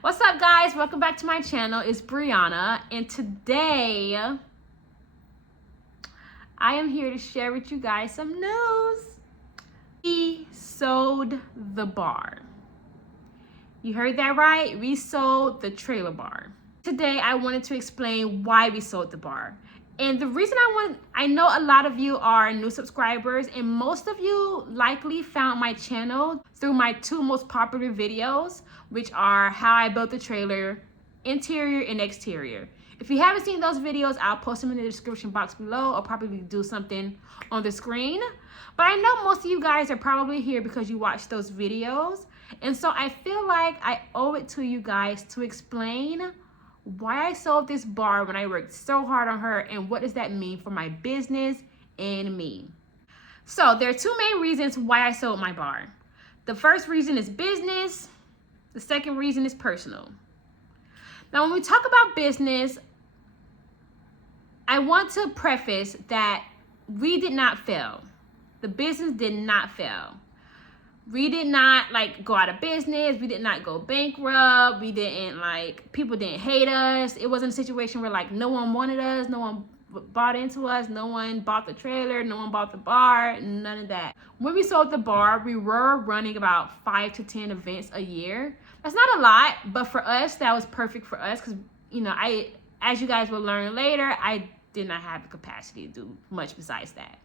What's up, guys? Welcome back to my channel. It's Brianna, and today I am here to share with you guys some news. We sold the bar. You heard that right? We sold the trailer bar. Today I wanted to explain why we sold the bar. And the reason I know a lot of you are new subscribers, and most of you likely found my channel through my two most popular videos, which are how I built the trailer, interior and exterior. If you haven't seen those videos, I'll post them in the description box below, or probably do something on the screen. But I know most of you guys are probably here because you watched those videos. And so I feel like I owe it to you guys to explain why I sold this bar when I worked so hard on her, and what does that mean for my business and me. So there are two main reasons why I sold my bar. The first reason is business. The second reason is personal. Now, when we talk about business, I want to preface that we did not fail. The business did not fail. We did not go out of business. We did not go bankrupt. We didn't people didn't hate us. It wasn't a situation where no one wanted us. No one bought into us. No one bought the trailer. No one bought the bar. None of that. When we sold the bar, we were running about 5 to 10 events a year. That's not a lot, but for us, that was perfect for us because, as you guys will learn later, I did not have the capacity to do much besides that.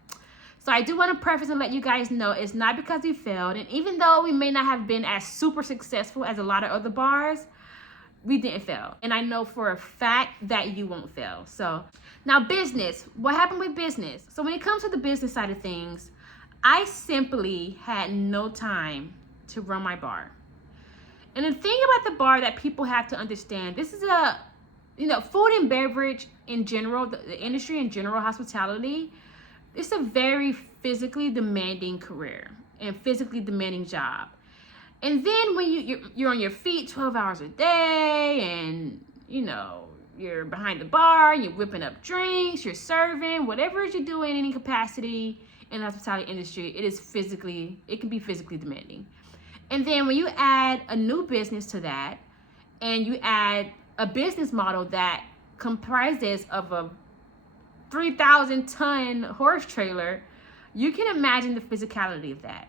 So I do want to preface and let you guys know it's not because we failed. And even though we may not have been as super successful as a lot of other bars, we didn't fail. And I know for a fact that you won't fail. So now business, what happened with business? So when it comes to the business side of things, I simply had no time to run my bar. And the thing about the bar that people have to understand, this is food and beverage in general, the industry in general, hospitality, it's a very physically demanding career and physically demanding job. And then when you're on your feet 12 hours a day, and you're behind the bar, you're whipping up drinks, you're serving, whatever it is you do in any capacity in the hospitality industry, it can be physically demanding. And then when you add a new business to that, and you add a business model that comprises of a 3,000-ton horse trailer, you can imagine the physicality of that.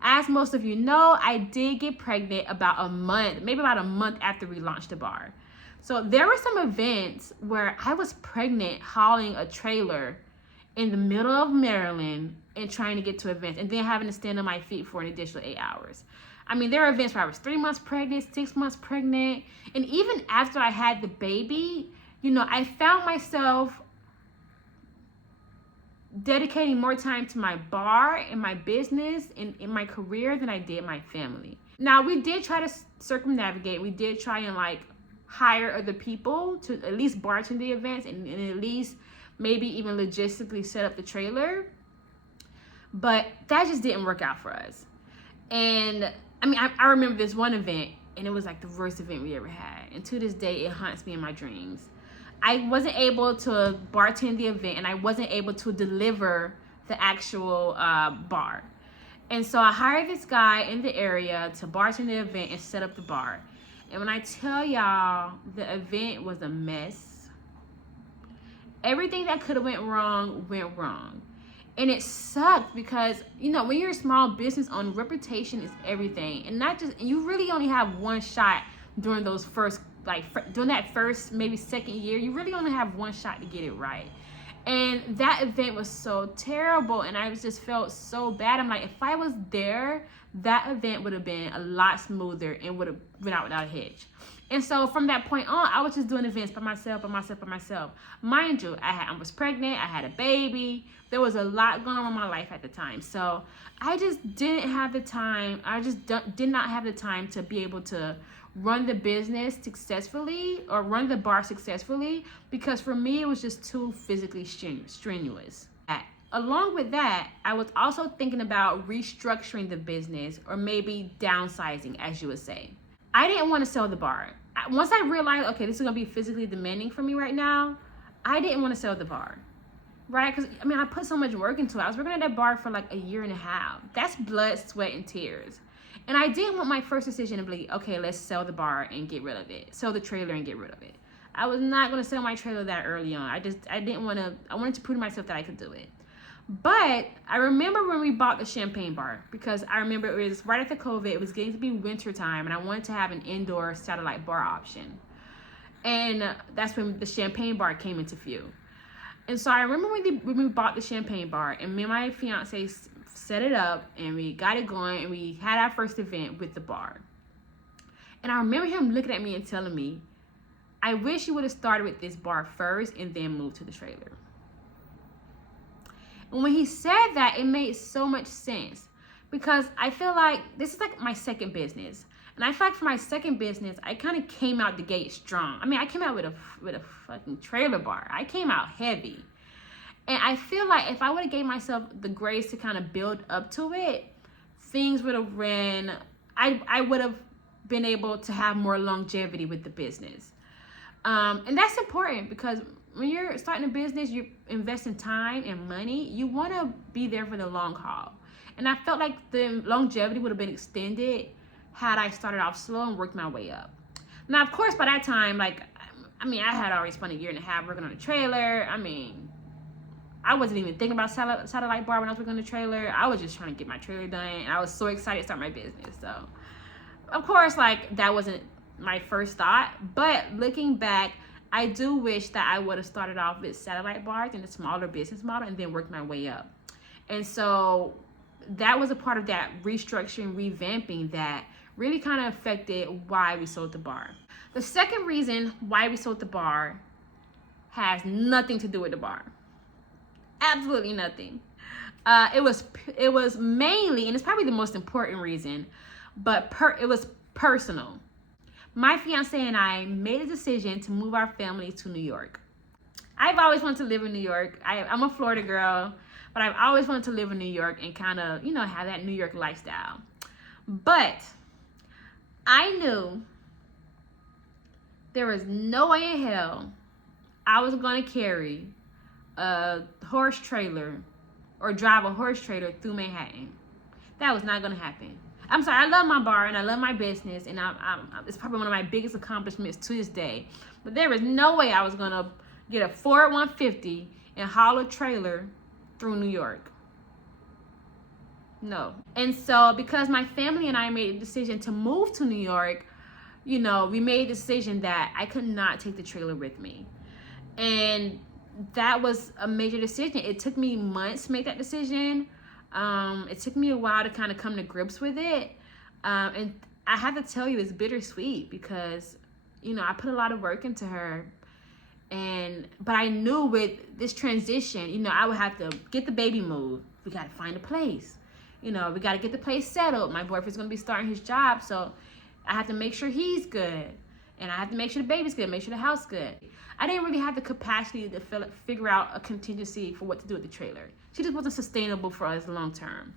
As most of you know, I did get pregnant about a month after we launched the bar. So there were some events where I was pregnant hauling a trailer in the middle of Maryland and trying to get to events, and then having to stand on my feet for an additional 8 hours. I mean, there are events where I was 3 months pregnant, 6 months pregnant, and even after I had the baby, I found myself dedicating more time to my bar and my business and in my career than I did my family. Now, we did try to circumnavigate. We did try and hire other people to at least bartend the events and at least maybe even logistically set up the trailer. But that just didn't work out for us. And I remember this one event, and it was the worst event we ever had. And to this day, it haunts me in my dreams. I wasn't able to bartend the event, and I wasn't able to deliver the actual bar. And so I hired this guy in the area to bartend the event and set up the bar. And when I tell y'all, the event was a mess. Everything that could have went wrong. And it sucked because, when you're a small business owner, reputation is everything. And you really only have one shot during those during that first, maybe second year. You really only have one shot to get it right. And that event was so terrible, and I just felt so bad. I'm like, if I was there, that event would have been a lot smoother and would have been out without a hitch. And so from that point on, I was just doing events by myself. Mind you, I was pregnant, I had a baby. There was a lot going on in my life at the time. So I just didn't have the time. I just did not have the time to be able to run the business successfully or run the bar successfully, because for me, it was just too physically strenuous. Along with that, I was also thinking about restructuring the business, or maybe downsizing, as you would say. I didn't want to sell the bar. Once I realized, okay, this is going to be physically demanding for me right now, I didn't want to sell the bar, right? Because, I put so much work into it. I was working at that bar for a year and a half. That's blood, sweat, and tears. And I didn't want my first decision to be, okay, let's sell the bar and get rid of it. Sell the trailer and get rid of it. I was not going to sell my trailer that early on. I wanted to prove to myself that I could do it. But I remember when we bought the champagne bar, because I remember it was right after COVID. It was getting to be winter time, and I wanted to have an indoor satellite bar option. And that's when the champagne bar came into view. And so I remember when we bought the champagne bar, and me and my fiance set it up, and we got it going, and we had our first event with the bar. And I remember him looking at me and telling me, I wish you would have started with this bar first and then moved to the trailer. And when he said that, it made so much sense, because I feel like this is like my second business. And I feel like for my second business, I kind of came out the gate strong. I mean, I came out with a fucking trailer bar. I came out heavy. And I feel like if I would have gave myself the grace to kind of build up to it, things would have ran, I would have been able to have more longevity with the business. And that's important, because when you're starting a business, you're investing time and money. You want to be there for the long haul. And I felt like the longevity would have been extended had I started off slow and worked my way up. Now, of course, by that time, I had already spent a year and a half working on a trailer. I mean, I wasn't even thinking about satellite bar when I was working on the trailer. I was just trying to get my trailer done, and I was so excited to start my business. So, of course, that wasn't my first thought. But looking back, I do wish that I would have started off with satellite bars and a smaller business model and then worked my way up. And so that was a part of that restructuring, revamping that really kind of affected why we sold the bar. The second reason why we sold the bar has nothing to do with the bar. Absolutely nothing. It was mainly, and it's probably the most important reason, but it was personal. My fiance and I made a decision to move our family to New York. I've always wanted to live in New York. I'm a Florida girl, but I've always wanted to live in New York and kind of, have that New York lifestyle. But I knew there was no way in hell I was going to carry a horse trailer or drive a horse trailer through Manhattan. That was not going to happen. I'm sorry, I love my bar and I love my business, and it's probably one of my biggest accomplishments to this day. But there was no way I was going to get a Ford 150 and haul a trailer through New York. No. And so because my family and I made a decision to move to New York, we made a decision that I could not take the trailer with me. And that was a major decision. It took me months to make that decision. It took me a while to kind of come to grips with it. And I have to tell you, it's bittersweet, because, I put a lot of work into her. But I knew with this transition, I would have to get the baby moved. We got to find a place. We got to get the place settled. My boyfriend's going to be starting his job, so I have to make sure he's good. And I have to make sure the baby's good, make sure the house is good. I didn't really have the capacity to figure out a contingency for what to do with the trailer. She just wasn't sustainable for us long term.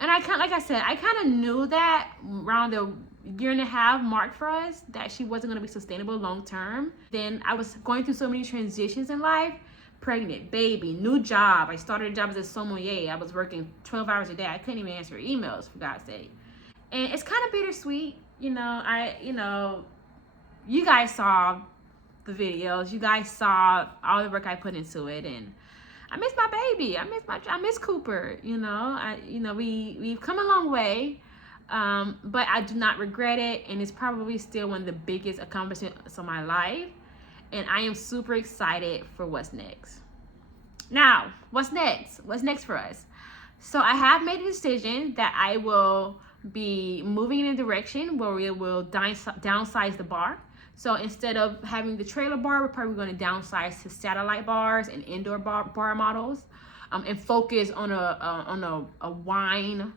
And I kind of knew that around the year and a half mark for us, that she wasn't going to be sustainable long term. Then I was going through so many transitions in life: pregnant, baby, new job. I started a job as a sommelier. I was working 12 hours a day. I couldn't even answer emails, for God's sake. And it's kind of bittersweet. You guys saw the videos. You guys saw all the work I put into it, and I miss my baby. I miss Cooper. We've come a long way, but I do not regret it, and it's probably still one of the biggest accomplishments of my life. And I am super excited for what's next. Now, what's next? What's next for us? So I have made a decision that I will be moving in a direction where we will downsize the bar. So instead of having the trailer bar, we're probably going to downsize to satellite bars and indoor bar models, and focus on a wine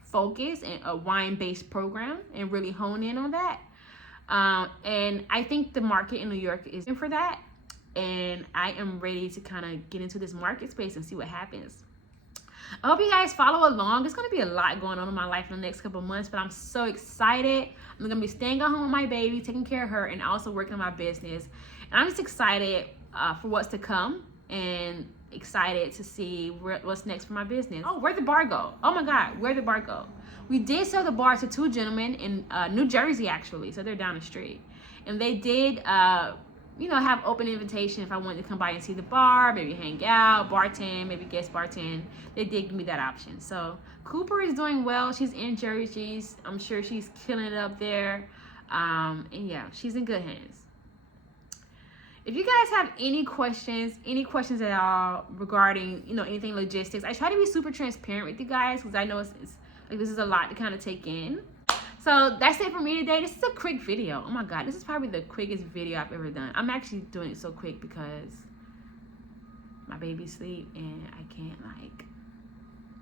focus and a wine-based program, and really hone in on that. And I think the market in New York is in for that. And I am ready to kind of get into this market space and see what happens. I hope you guys follow along. There's going to be a lot going on in my life in the next couple of months, but I'm so excited. I'm going to be staying at home with my baby, taking care of her, and also working on my business. And I'm just excited for what's to come, and excited to see what's next for my business. Oh, where'd the bar go? Oh my God, where'd the bar go? We did sell the bar to two gentlemen in New Jersey, actually, so they're down the street. And they did, you know, have open invitation if I wanted to come by and see the bar, maybe hang out, bartend, maybe guest bartend. They did give me that option. So Cooper is doing well. She's in Jersey. I'm sure she's killing it up there. And yeah, she's in good hands. If you guys have any questions at all regarding, you know, anything logistics, I try to be super transparent with you guys because I know it's like this is a lot to kind of take in. So that's it for me today. This is a quick video. Oh my God, this is probably the quickest video I've ever done. I'm actually doing it so quick because my baby's asleep and I can't, like,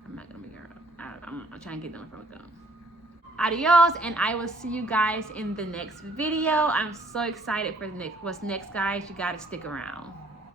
I'm not gonna be her up. I'm trying to get done with them. Adios, and I will see you guys in the next video. I'm so excited for what's next, guys. You gotta stick around.